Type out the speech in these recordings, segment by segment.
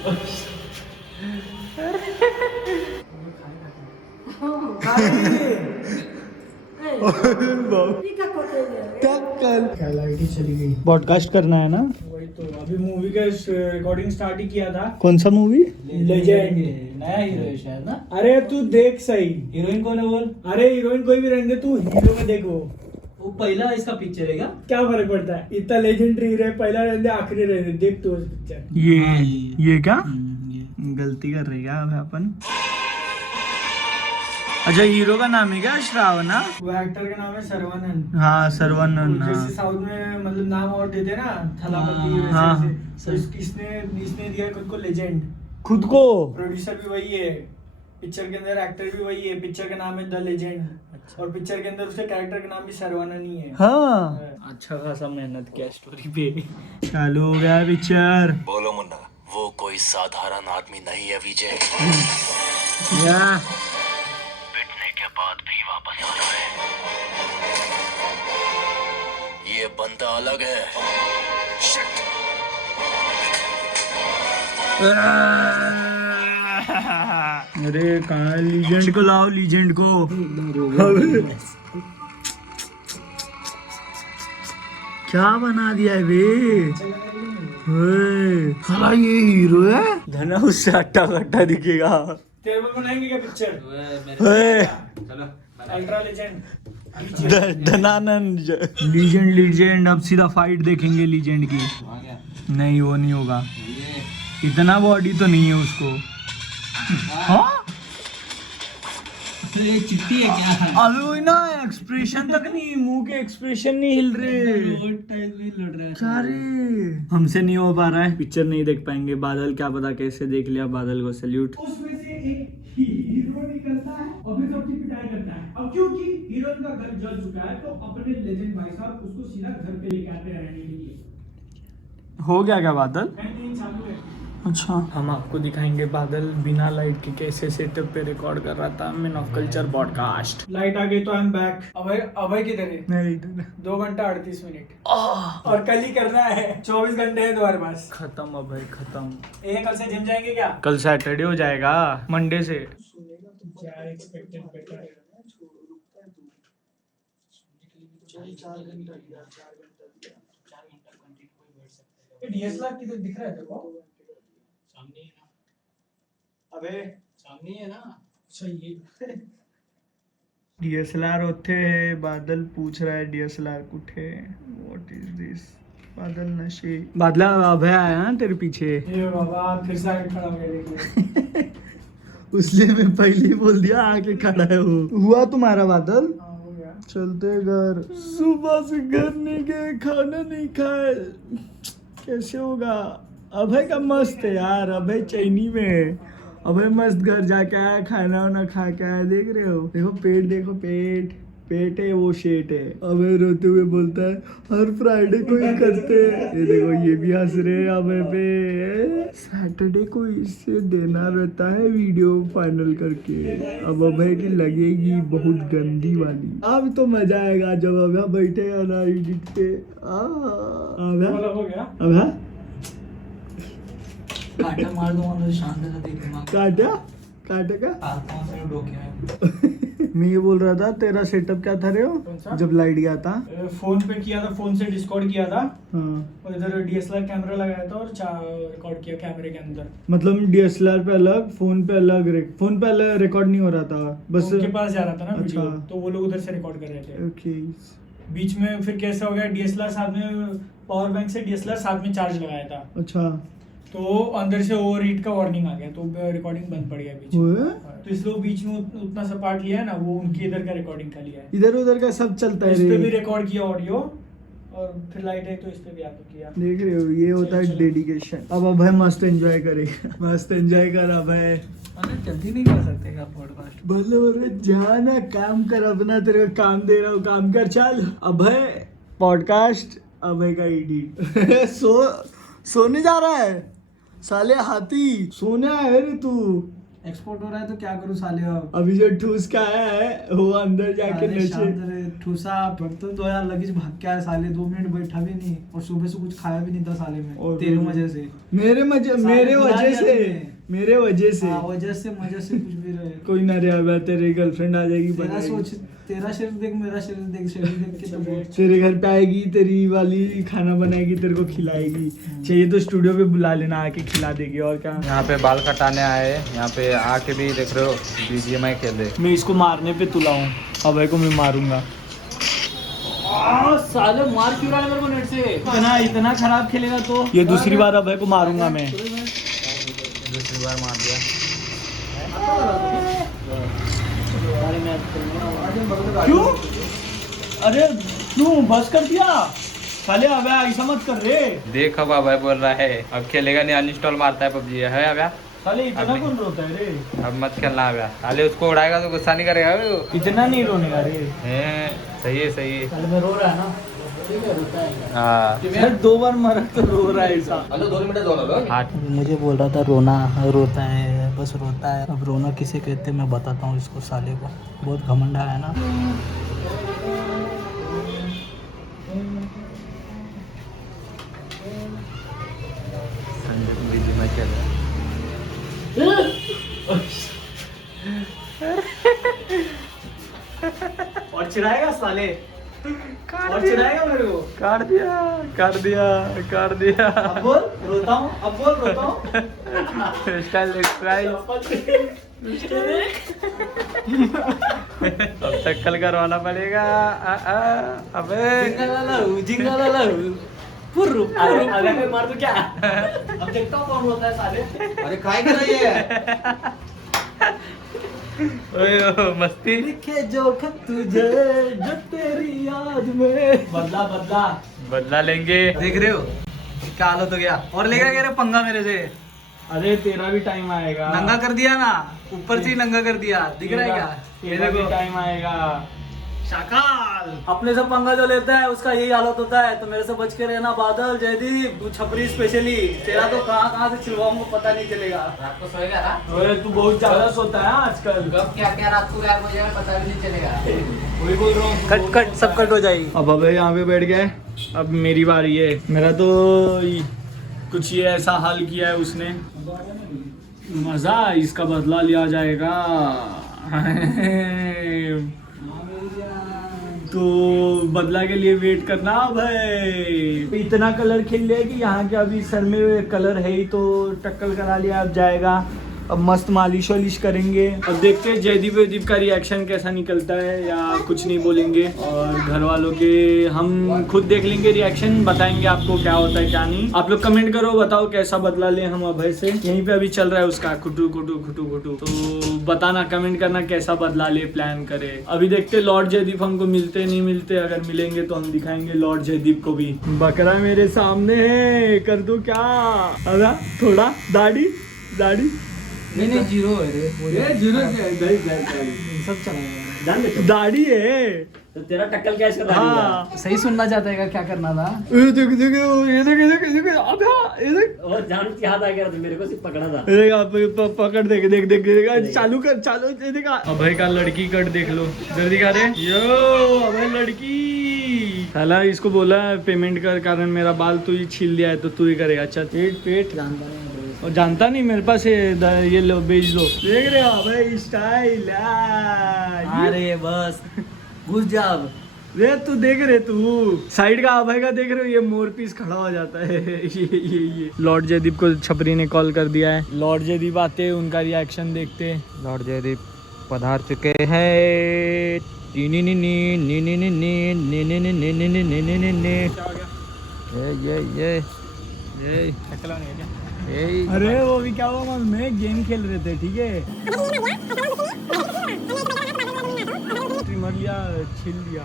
क्या लाइट ही चली गई। पॉडकास्ट करना है ना? वही तो, अभी मूवी का रिकॉर्डिंग स्टार्ट ही किया था। कौन सा मूवी? लेजेंड। नया हीरो है शायद ना? अरे तू देख सही। हीरोइन कौन है बोल? अरे हीरोइन कोई भी रहने दे, तू हीरो में देखो। वो पहला इसका पिक्चर है क्या फर्क पड़ता है, इतना लेजेंडरी हीरो है, पहला रहने दे आखिरी रहने दे, देख तू पिक्चर। ये क्या गलती कर रही है अपन? अच्छा, हीरो का नाम है क्या श्रावण? वो एक्टर का नाम है सर्वानंद। हाँ, सर्वानंद। जैसे साउथ में मतलब नाम और देते ना, थलापति वैसे हाँ। वैसे। तो इसने दिया खुद को लेजेंड। खुद को प्रोड्यूसर भी वही है, पिक्चर के अंदर एक्टर भी वही है। पिक्चर का नाम है द लेजेंड। अच्छा। और पिक्चर के अंदर उसके कैरेक्टर का नाम भी सर्वानंद ही है। हाँ, अच्छा खासा मेहनत किया स्टोरी पे। चालू हो गया पिक्चर। बोलो मुन्ना, वो कोई साधारण आदमी नहीं है विजय। या पिटने के बाद भी वापस आ रहा है। ये बंदा अलग है। शिट। अरे कहाँ है? लीजेंड को लाओ, लीजेंड को। क्या बना दिया है बे? साला ये हीरो है? धना उससे हट्टा कट्टा दिखेगा। तेरे को बनाएंगे क्या पिक्चर? चलो अल्ट्रा लेजेंड। धनानंद लीजेंड। अब सीधा फाइट देखेंगे लीजेंड की। नहीं, वो नहीं होगा, इतना बॉडी तो नहीं है उसको। हाँ? तो ये चिट्टी है क्या? अबे वही ना, एक्सप्रेशन तक नहीं, मुंह के एक्सप्रेशन नहीं हिल रहे। टाइप में लड़ रहा है। क्या रे, हमसे नहीं हो पा रहा है। पिक्चर नहीं देख पाएंगे। बादल क्या पता कैसे देख लिया। बादल को सैल्यूट। उसमें से एक हीरो निकलता है और फिर सबकी पिटाई करता है। अब क्योंकि हीरोइन का घर जल चुका है, तो अपने लेजेंड भाई साहब उसको सीधा घर पे लेके आते रहने के लिए। हो गया क्या बादल? नहीं, चालू है। अच्छा, हम आपको दिखाएंगे बादल बिना लाइट के कैसे सेटअप पे रिकॉर्ड कर रहा था। Man of culture podcast. Light आ गई तो आई एम बैक। अभय किधर है? नहीं, इधर 2 घंटा 38 मिनट और कल ही करना है। 24 घंटे है तुम्हारे पास। खत्म अब भाई, खत्म। कल से जिम जाएंगे क्या? कल सैटरडे हो जाएगा, मंडे से। क्या एक्सपेक्टेड बेटर है? डीएसएलआर किधर दिख रहा है तेरे को? सामने ही ना। अबे सामने ही है ना। अच्छा, ये डीएसएलआर होते है। बादल पूछ रहा है डीएसएलआर कुठे। What is this? बादल नशे। बादल अभय आया ना तेरे पीछे। ये बाबा फिर से आके खड़ा हो गया, देख ले। उसलिए मैं पहले ही बोल दिया आके खड़ा है वो। हुआ तुम्हारा बादल? हाँ, हो गया। चलते घर। सुबह से घर नहीं गए, खाना नहीं खाए, कैसे होगा? अभय का मस्त है यार, अभय चैनी में है। अभय मस्त घर जाके आया, खाना वाना खा के आया। देख रहे हो, देखो पेट, देखो पेट है, वो शेट है। अभय रोते हुए बोलता है हर फ्राइडे को ही करते हैं। ये देखो, ये भी हंस रहे हैं अभय पे। सैटरडे को इससे देना रहता है वीडियो फाइनल करके। अब अभय की लगेगी बहुत गंदी वाली। अब तो मजा आएगा जब अभय बैठेगा ना एडिट पे। मतलब हो गया। अभय काटा मार दूंगा तो शांत रहता दिमाग। काटा का आता हूँ सिर्फ डोके में। मैं ये बोल रहा था, तेरा सेटअप क्या था रे कौन सा? जब लाइट गया था? फोन पे किया था, फोन से डिस्कॉर्ड किया था हाँ, और इधर डीएसएलआर कैमरा लगाया था और रिकॉर्ड किया कैमरे के अंदर। मतलब डीएसएलआर पे अलग, फोन पे अलग रिकॉर्ड नहीं हो रहा था, बस उनके पास जा रहा था ना अच्छा। वीडियो, तो वो लोग उधर से रिकॉर्ड कर रहे थे। ओके। बीच में फिर कैसा हो गया, डीएसएलआर साथ में, पावर बैंक से डीएसएलआर साथ में चार्ज लगाया था, अच्छा, तो अंदर से ओवर हीट का वार्निंग आ गया, तो रिकॉर्डिंग बंद पड़ गया बीच में। हुए? तो इसलिए वो बीच में उतना सा पार्ट लिया है ना, वो उनके इधर का रिकॉर्डिंग का लिया है। इधर उधर का सब चलता है इस पे भी रे। रिकॉर्ड किया ऑडियो, और फिर लाइट है तो इस पे भी आपको किया। देख रहे हो, ये होता है चलो। डेडिकेशन। अब अभय मस्त एंजॉय करेगा। मस्त एंजॉय कर अभय। अरे जल्दी नहीं कर सकते क्या पॉडकास्ट? मतलब जा ना, काम कर अपना, तेरे को काम दे रहा हूँ, काम कर। चल अभय पॉडकास्ट, अभय का एडिट। सोने जा रहा है साले हाथी, सोने आया है रे तू। एक्सपोर्ट हो रहा है तो क्या करूँ साले अब। अभी जो ठूस का है वो अंदर जाके अरे नशे। शांत रहे, ठूसा बर्तन तो यार लगेज भाग के आया साले, 2 मिनट बैठा भी नहीं और सुबह से कुछ खाया भी नहीं था साले में। और तेरे वजह से मेरे वजह से वजह से मजे से कुछ भी रहे। कोई ना रे, अब तेरी गर्लफ्रेंड आ जाएगी, तेरा बनाएगी। सोच, तेरा शरीर देख, मेरा शरीर देख, शरीर देख के तो बहुत। तेरे घर पे आएगी, तेरी वाली खाना बनाएगी, तेरे को खिलाएगी। चाहिए तो स्टूडियो पे बुला लेना, आके खिला देगी। और क्या। यहाँ पे बाल कटाने आए, यहाँ पे आके भी देख रहे हो BGMI खेले। मैं इसको मारने पे तुला हूँ, अभय को मैं मारूंगा। साले मार क्यों रहा है मेरे को नेट से? इतना खराब खेलेगा तो ये दूसरी बार अभय को मारूंगा मैं। दूसरी बार मार दिया। क्यों? अरे क्यों बस कर दिया साले? अबे ऐसा मत कर रे देख अब अभय बोल रहा है अब खेलेगा नहीं, अनइंस्टॉल मारता है PUBG है अभय। साले, इतना कौन रोता है रे? अब मत खेलना अभय, साले उसको उड़ाएगा तो गुस्सा नहीं करेगा वो। इतना नहीं रोने का रे। सही है सही है। साले में रो रहा है ना, ठीक है, रोता है। हाँ यार 2 बार मरा तो रो रहा है ऐसा। हाँ मुझे बोल रहा था रोना रोता है, बस रोता है। अब रोना किसे कहते हैं मैं बताता हूँ इसको, साले को बहुत घमंडा है ना। संजय BGMI खेल रहा है। और चिढ़ाएगा साले, और चिढ़ाएगा मेरे को। काट दिया काट दिया काट दिया। अब बोल रोता हूँ, अब बोल रोता हूँ। स्टाइल अब शक्ल करवाना पड़ेगा। अबे अगर मैं मार दूं क्या? अब देखता हूँ कौन रोता है साले। अरे काय कर रही है? ओए मस्ती। लिखे जो खत तुझे जो तेरी याद में। बदला बदला बदला लेंगे। देख रहे हो क्या हालत हो गया? और लेगा क्या रे पंगा मेरे से? अरे तेरा भी टाइम आएगा। नंगा कर दिया ना, ऊपर से ही नंगा कर दिया, दिख रहा है क्या? ये तेरा भी देखो टाइम आएगा। शाकाल अपने से पंगा जो लेता है उसका यही हालत होता है। तो मेरे से बच के रहना बादल, जयदीप, तू छपरी स्पेशली। तेरा तो कहाँ से छिलवाऊंगा पता नहीं चलेगा। रात को सोएगा ना? अरे तू बहुत ज्यादा सोता है आजकल। कब क्या क्या रात को गायब हो जाएगा पता भी नहीं चलेगा। वही बोल रहा हूँ। कट कट सब कट हो जाएगी। अब अबे यहाँ पे बैठ गए, अब मेरी बारी है। मेरा तो कुछ ये ऐसा हाल किया है उसने, मजा इसका बदला लिया जाएगा। तो बदला के लिए वेट करना। भाई इतना कलर खेल लिया कि यहाँ के अभी सर में कलर है ही, तो टक्कल करा लिया। अब जाएगा, अब मस्त मालिश वालिश करेंगे। अब देखते हैं जयदीप वेदीप का रिएक्शन कैसा निकलता है, या कुछ नहीं बोलेंगे। और घर वालों के हम खुद देख लेंगे रिएक्शन, बताएंगे आपको क्या होता है क्या नहीं। आप लोग कमेंट करो, बताओ कैसा बदला ले हम अभय से। यहीं पे अभी चल रहा है उसका खुटू खुटू खुटू खुटू, तो बताना, कमेंट करना कैसा बदला ले, प्लान करे। अभी देखते लॉर्ड जयदीप हमको मिलते नहीं मिलते। अगर मिलेंगे तो हम दिखाएंगे लॉर्ड जयदीप को भी। बकरा मेरे सामने है, कर दो क्या? अबे थोड़ा दाढ़ी दाढ़ी नहीं जीरो है रे, ये जीरो सब चला दाढ़ी है। तो तेरा टक्कल कैसे कर रहा है? हाँ सही सुनना चाहता है क्या करना था? ये देख देख ये देख ये देख ये देख अबे ये देख और जान के हाथ आ गया तो मेरे को सिर्फ पकड़ा था। ये देख आप पकड़ देख देख देख देख चालू कर चालू ये देख अभय का लड़की कट देख लो, इधर दिखा रहे यो अभय लड़की। साला इसको बोला पेमेंट कर, कारण मेरा बाल तू ही छील दिया है तो तू ही करेगा। अच्छा पेट पेट और जानता नहीं मेरे पास ये लो बेच दो। देख रहे हो अभय स्टाइल। अरे बस घुस जा अब। रे तू देख रहे, तू साइड का अभय का देख रहे हो, ये मोर पीस खड़ा हो जाता है। ये लॉर्ड जयदीप को छपरी ने कॉल कर दिया है। लॉर्ड जयदीप आते हैं, उनका रिएक्शन देखते हैं। लॉर्ड जयदीप पधार चुके हैं। नी नी नी नी नी नी नी नी नी नी नी नी नी नी नी नी नी। ये अरे वो भी क्या हुआ मालूम में, गेम खेल रहे थे, ठीक है, ट्रिमर लिया छील दिया।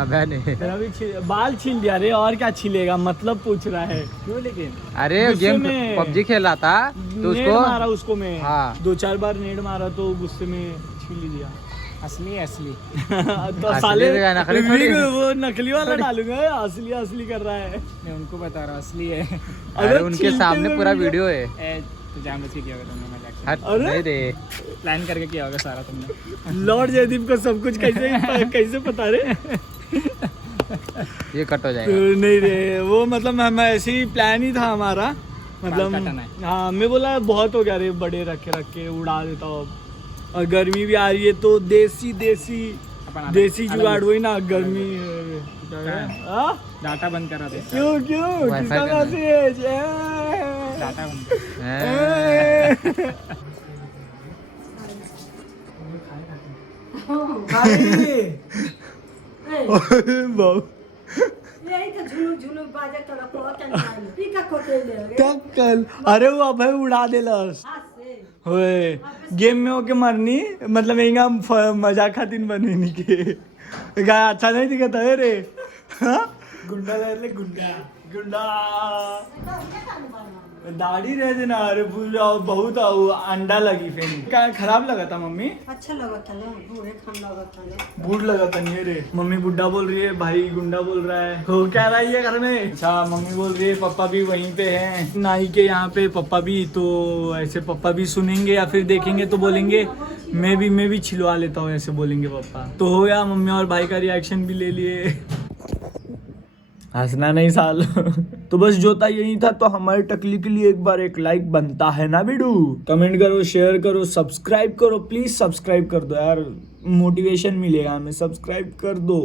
अभय ने तेरा भी बाल छील दिया रे, और क्या छीलेगा, मतलब पूछ रहा है क्यों। लेकिन अरे गुस्से गेम में PUBG खेल रहा था तो नेट उसको मारा उसको मैं। हाँ। 2-4 बार नेट मारा तो गुस्से में छील दिया। असली असली तो असली साले तो क्या, नकली थोड़ी? वो नकली वाला डालूंगा, असली कर रहा है। मैं उनको बता रहा असली है। अरे उनके छीलते सामने हुए पूरा वीडियो- वीडियो है। तो जानबूझ के किया होगा तुमने मजाक हट अरे? नहीं रे प्लान करके किया होगा सारा तुमने लॉर्ड जयदीप को सब कुछ कैसे पता रे? ये कट हो तो जाएगा नहीं रे, वो मतलब हम ऐसे ही प्लान ही था हमारा, मतलब काटना है। हाँ मैं बोला बहुत हो गया रे, बड़े रख के उड़ा देता हूँ। और गर्मी भी आ रही है तो देसी अलग- जुगाड़ वही ना, गर्मी हाँ? डाटा बंद करा दे क्यों Wi-Fi किसका करना है। मैसेज डाटा बंद कल अरे वो अभय उड़ा देलस होय गेम में होके मरनी, मतलब यही मजाक खातिर बने नहीं के गाय अच्छा नहीं दिखता है रे। हाँ? गुंडा ले गुंडा दाढ़ी रह देना। अरे पूरा बहुत अंडा लगी फिर क्या खराब लगा था मम्मी? अच्छा लगा था ना, बूढ़े खान लगा था ना। बूढ़ लगा था नहीं रे। मम्मी बुड्ढा बोल रही है, भाई गुंडा बोल रहा है। हो क्या रहा है घर में? अच्छा मम्मी बोल रही है पापा भी वहीं पे हैं, नाई के यहाँ पे पापा भी, तो ऐसे पापा भी सुनेंगे या फिर देखेंगे तो बोलेंगे मैं भी छिलवा लेता हूँ, ऐसे बोलेंगे पापा। तो हो गया, मम्मी और भाई का रिएक्शन भी ले लिए। हंसना नहीं साल। तो बस जो था यही था। तो हमारे टकली के लिए एक बार एक लाइक बनता है ना बिडू? कमेंट करो, शेयर करो, सब्सक्राइब करो, प्लीज सब्सक्राइब कर दो यार, मोटिवेशन मिलेगा हमें। सब्सक्राइब कर दो।